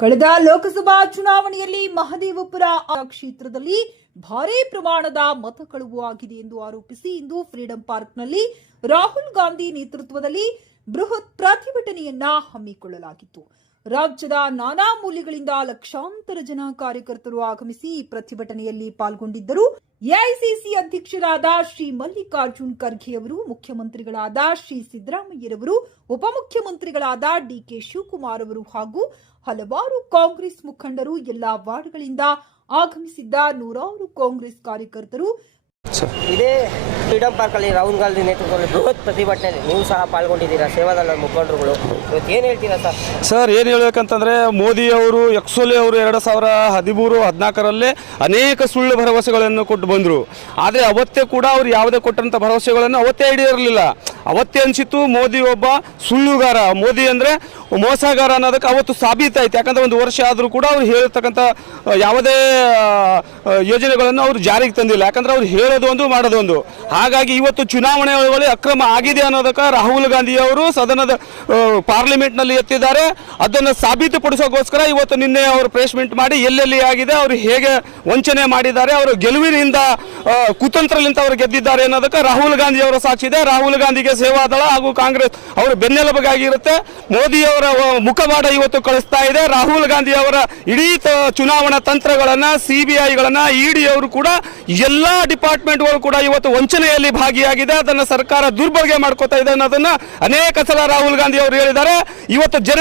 ಕಳೆದ ಲೋಕಸಭಾ ಚುನಾವಣೆಯಲ್ಲಿ ಮಹದೇವಪುರ ಕ್ಷೇತ್ರದಲ್ಲಿ ಭಾರೀ ಪ್ರಮಾಣದ ಮತ ಕಳುವು ಆಗಿದೆ ಎಂದು ಆರೋಪಿಸಿ ಇಂದು ಫ್ರೀಡಂ ಪಾರ್ಕ್ನಲ್ಲಿ ರಾಹುಲ್ ಗಾಂಧಿ ನೇತೃತ್ವದಲ್ಲಿ ಬೃಹತ್ ಪ್ರತಿಭಟನೆಯನ್ನ ಹಮ್ಮಿಕೊಳ್ಳಲಾಗಿತ್ತು. ರಾಜ್ಯದ ನಾನಾ ಮೂಲೆಗಳಿಂದ ಲಕ್ಷಾಂತರ ಜನ ಕಾರ್ಯಕರ್ತರು ಆಗಮಿಸಿ ಪ್ರತಿಭಟನೆಯಲ್ಲಿ ಪಾಲ್ಗೊಂಡಿದ್ದರು. ಎಐಸಿಸಿ ಅಧ್ಯಕ್ಷರಾದ ಶ್ರೀ ಮಲ್ಲಿಕಾರ್ಜುನ್ ಖರ್ಗೆ ಅವರು, ಮುಖ್ಯಮಂತ್ರಿಗಳಾದ ಶ್ರೀ ಸಿದ್ದರಾಮಯ್ಯರವರು, ಉಪಮುಖ್ಯಮಂತ್ರಿಗಳಾದ ಡಿಕೆ ಶಿವಕುಮಾರ್ ಅವರು ಹಾಗೂ ಹಲವಾರು ಕಾಂಗ್ರೆಸ್ ಮುಖಂಡರು ಎಲ್ಲಾ ವಾರ್ಡ್ಗಳಿಂದ ಆಗಮಿಸಿದ್ದ ನೂರಾರು ಕಾಂಗ್ರೆಸ್ ಕಾರ್ಯಕರ್ತರು. ಇದೇ ಫ್ರೀಡಂ ಪಾರ್ಕಲ್ಲಿ ರಾಹುಲ್ ಗಾಂಧಿ ನೇತೃತ್ವದಲ್ಲಿ ಬೃಹತ್ ಪ್ರತಿಭಟನೆ ನೀವು ಸಹ ಪಾಲ್ಗೊಂಡಿದ್ದೀರಾ? ಸೇವಾದಳ ಮುಖಂಡರುಗಳು. ಇವತ್ತು ಏನು ಹೇಳ್ತೀರಾ ಸರ್? ಸರ್ ಏನು ಹೇಳ್ಬೇಕಂತಂದ್ರೆ ಮೋದಿ ಅವರು ಎಕ್ಸೋಲಿ ಅವರು ಎರಡು ಸಾವಿರ ಹದಿಮೂರು ಹದಿನಾಲ್ಕರಲ್ಲೇ ಅನೇಕ ಸುಳ್ಳು ಭರವಸೆಗಳನ್ನು ಕೊಟ್ಟು ಬಂದರು. ಆದರೆ ಅವತ್ತೇ ಕೂಡ ಅವ್ರು ಯಾವುದೇ ಕೊಟ್ಟಂಥ ಭರವಸೆಗಳನ್ನು ಅವತ್ತೇ ಈಡೇರಲಿಲ್ಲ ಅವತ್ತೇ ಅನಿಸಿತ್ತು ಮೋದಿ ಒಬ್ಬ ಸುಳ್ಳುಗಾರ. ಮೋದಿ ಅಂದರೆ ಮೋಸಗಾರ ಅನ್ನೋದಕ್ಕೆ ಅವತ್ತು ಸಾಬೀತಾಯ್ತು. ಯಾಕಂದ್ರೆ ಒಂದು ವರ್ಷ ಆದರೂ ಕೂಡ ಅವ್ರು ಹೇಳಿರ್ತಕ್ಕಂಥ ಆ, ಯಾವುದೇ ಯೋಜನೆಗಳನ್ನು ಅವರು ಜಾರಿಗೆ ತಂದಿಲ್ಲ. ಯಾಕಂದ್ರೆ ಅವ್ರು ಹೇಳೋದು ಒಂದು ಮಾಡೋದು ಒಂದು. ಹಾಗಾಗಿ ಇವತ್ತು ಚುನಾವಣೆ ಒಳಗಡೆ ಅಕ್ರಮ ಆಗಿದೆ ಅನ್ನೋದಕ್ಕೆ ರಾಹುಲ್ ಗಾಂಧಿ ಅವರು ಸದನದ ಪಾರ್ಲಿಮೆಂಟ್ನಲ್ಲಿ ಎತ್ತಿದ್ದಾರೆ. ಅದನ್ನು ಸಾಬೀತುಪಡಿಸೋಕ್ಕೋಸ್ಕರ ಇವತ್ತು ನಿನ್ನೆ ಅವರು ಪ್ರೆಸ್ ಮಾಡಿ ಎಲ್ಲೆಲ್ಲಿ ಆಗಿದೆ ಅವರು ಹೇಗೆ ವಂಚನೆ ಮಾಡಿದ್ದಾರೆ ಅವರು ಗೆಲುವಿನಿಂದ ಕುತಂತ್ರಲಿಂದ ಅವರು ಗೆದ್ದಿದ್ದಾರೆ ಅನ್ನೋದಕ್ಕೆ ರಾಹುಲ್ ಗಾಂಧಿ ಅವರ ಸಾಕ್ಷಿ ರಾಹುಲ್ ಗಾಂಧಿಗೆ ಸೇವಾದಳ ಹಾಗೂ ಕಾಂಗ್ರೆಸ್ ಅವರು ಬೆನ್ನೆಲುಬಾಗಿರುತ್ತೆ ಮೋದಿ ಅವರ ಆ, ಮುಖವಾಡ ಇವತ್ತು ಕಳಿಸ್ತಾ ಇದೆ. ರಾಹುಲ್ ಗಾಂಧಿ ಅವರ ಇಡೀ ಚುನಾವಣಾ ತಂತ್ರಗಳನ್ನ ಸಿ ಬಿ ಐಗಳನ್ನ ಇಡಿ ಅವರು ಕೂಡ ಎಲ್ಲಾ ಡಿಪಾರ್ಟ್ಮೆಂಟ್ಗಳು ಕೂಡ ಇವತ್ತು ವಂಚನೆಯಲ್ಲಿ ಭಾಗಿಯಾಗಿದೆ. ಅದನ್ನ ಸರ್ಕಾರ ದುರ್ಬಳಕೆ ಮಾಡ್ಕೋತಾ ಇದೆ ಅನ್ನೋದನ್ನ ಅನೇಕ ಸಲ ರಾಹುಲ್ ಗಾಂಧಿ ಅವರು ಹೇಳಿದ್ದಾರೆ. ಇವತ್ತು ಜನ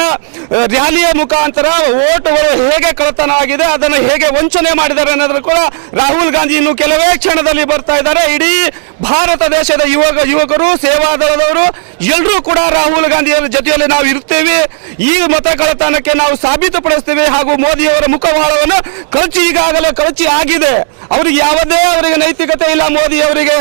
ರ್ಯಾಲಿಯ ಮುಖಾಂತರ ಓಟುಗಳು ಹೇಗೆ ಕಳತನ ಆಗಿದೆ, ಅದನ್ನು ಹೇಗೆ ವಂಚನೆ ಮಾಡಿದ್ದಾರೆ ಅನ್ನೋದ್ರ ಕೂಡ ರಾಹುಲ್ ಗಾಂಧಿ ಇನ್ನು ಕೆಲವೇ ಕ್ಷಣದಲ್ಲಿ ಬರ್ತಾ ಇದ್ದಾರೆ. ಇಡೀ ಭಾರತ ದೇಶದ ಯುವಕ ಯುವಕರು ಸೇವಾದಳದವರು ಎಲ್ಲರೂ ಕೂಡ ರಾಹುಲ್ ಗಾಂಧಿಯವರ ಜೊತೆಯಲ್ಲಿ ನಾವು ಇರ್ತೇವೆ ಈ ಮತ ಕಳತನಕ್ಕೆ ನಾವು ಸಾಬೀತುಪಡಿಸ್ತೇವೆ ಹಾಗೂ ಮೋದಿಯವರ ಮುಖವಾಡವನ್ನು ಕಳಚಿ ಈಗಾಗಲೇ ಕಳಚಿ ಆಗಿದೆ. ಅವರಿಗೆ ಯಾವುದೇ ಅವರಿಗೆ ನೈತಿಕತೆ ಇಲ್ಲ ಮೋದಿ ಅವರಿಗೆ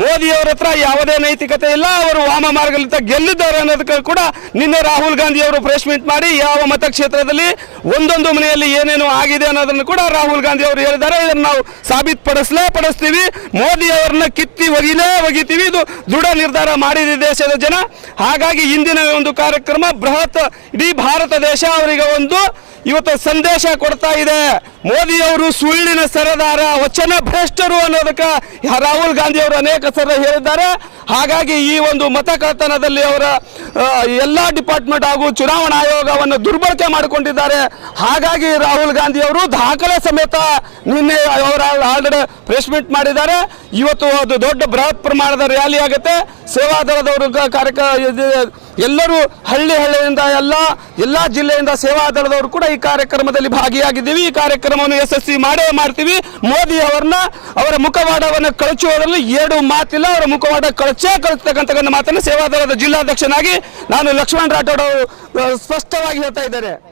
ಮೋದಿ ಅವರ ಹತ್ರ ಯಾವುದೇ ನೈತಿಕತೆ ಇಲ್ಲ, ಅವರು ವಾಮ ಮಾರ್ಗದಿಂದ ಗೆಲ್ಲಿದ್ದಾರೆ ಅನ್ನೋದಕ್ಕೆ ಕೂಡ ನಿನ್ನೆ ರಾಹುಲ್ ಗಾಂಧಿ ಅವರು ಪ್ರೆಸ್ ಮೀಟ್ ಮಾಡಿ ಯಾವ ಮತಕ್ಷೇತ್ರದಲ್ಲಿ ಒಂದೊಂದು ಮನೆಯಲ್ಲಿ ಏನೇನು ಆಗಿದೆ ಅನ್ನೋದನ್ನು ಕೂಡ ರಾಹುಲ್ ಗಾಂಧಿ ಅವರು ಹೇಳಿದ್ದಾರೆ. ಇದನ್ನು ನಾವು ಸಾಬೀತುಪಡಿಸಲೇ ಪಡಿಸ್ತೀವಿ. ಮೋದಿ ಅವರನ್ನ ಕಿತ್ತಿ ಒಗಿಲೇ ಒಗಿತೀವಿ. ಇದು ದೃಢ ನಿರ್ಧಾರ ಮಾಡಿದೆ ದೇಶದ ಜನ. ಹಾಗಾಗಿ ಇಂದಿನ ಒಂದು ಕಾರ್ಯಕ್ರಮ ಬೃಹತ್ ಇಡೀ ಭಾರತ ದೇಶ ಅವರಿಗೆ ಒಂದು ಇವತ್ತು ಸಂದೇಶ ಕೊಡ್ತಾ ಇದೆ. ಮೋದಿ ಅವರು ಸುಳ್ಳಿನ ಸರದಾರ, ವಚನ ಭ್ರಷ್ಟರು ಅನ್ನೋದಕ್ಕೆ ರಾಹುಲ್ ಗಾಂಧಿ ಅವರು ಅನೇಕ ಸಲ ಹೇಳಿದ್ದಾರೆ. ಹಾಗಾಗಿ ಈ ಒಂದು ಮತ ಕಳ್ಳತನದಲ್ಲಿ ಅವರ ಎಲ್ಲ ಡಿಪಾರ್ಟ್ಮೆಂಟ್ ಹಾಗೂ ಚುನಾವಣಾ ಆಯೋಗವನ್ನು ದುರ್ಬಳಕೆ ಮಾಡಿಕೊಂಡಿದ್ದಾರೆ. ಹಾಗಾಗಿ ರಾಹುಲ್ ಗಾಂಧಿ ಅವರು ದಾಖಲೆ ಸಮೇತ ನಿನ್ನೆ ಅವರ ಆಲ್ರೆಡಿ ಪ್ರೆಸ್ ಮೀಟ್ ಮಾಡಿದ್ದಾರೆ. ಇವತ್ತು ಅದು ದೊಡ್ಡ ಬೃಹತ್ ಪ್ರಮಾಣದ ರ್ಯಾಲಿ ಆಗುತ್ತೆ. ಸೇವಾದಳದವರು ಕಾರ್ಯಕ್ರಮ ಎಲ್ಲರೂ ಹಳ್ಳಿ ಹಳ್ಳಿಯಿಂದ ಎಲ್ಲ ಎಲ್ಲ ಜಿಲ್ಲೆಯಿಂದ ಸೇವಾ ದಳದವರು ಕೂಡ ಈ ಕಾರ್ಯಕ್ರಮದಲ್ಲಿ ಭಾಗಿಯಾಗಿದ್ದೀವಿ. ಈ ಕಾರ್ಯಕ್ರಮವನ್ನು ಯಶಸ್ವಿ ಮಾಡೇ ಮಾಡ್ತೀವಿ. ಮೋದಿ ಅವರನ್ನ ಅವರ ಮುಖವಾಡವನ್ನು ಕಳಚುವುದರಲ್ಲಿ ಎರಡು ಮಾತಿಲ್ಲ. ಅವರ ಮುಖವಾಡ ಕಳಚೇ ಕಳಿಸ್ತಕ್ಕಂಥ ಮಾತನ್ನು ಸೇವಾದಳದ ಜಿಲ್ಲಾಧ್ಯಕ್ಷನಾಗಿ ನಾನು ಲಕ್ಷ್ಮಣ್ ರಾಠೋಡ್ ಅವರು ಸ್ಪಷ್ಟವಾಗಿ ಹೇಳ್ತಾ ಇದ್ದಾರೆ.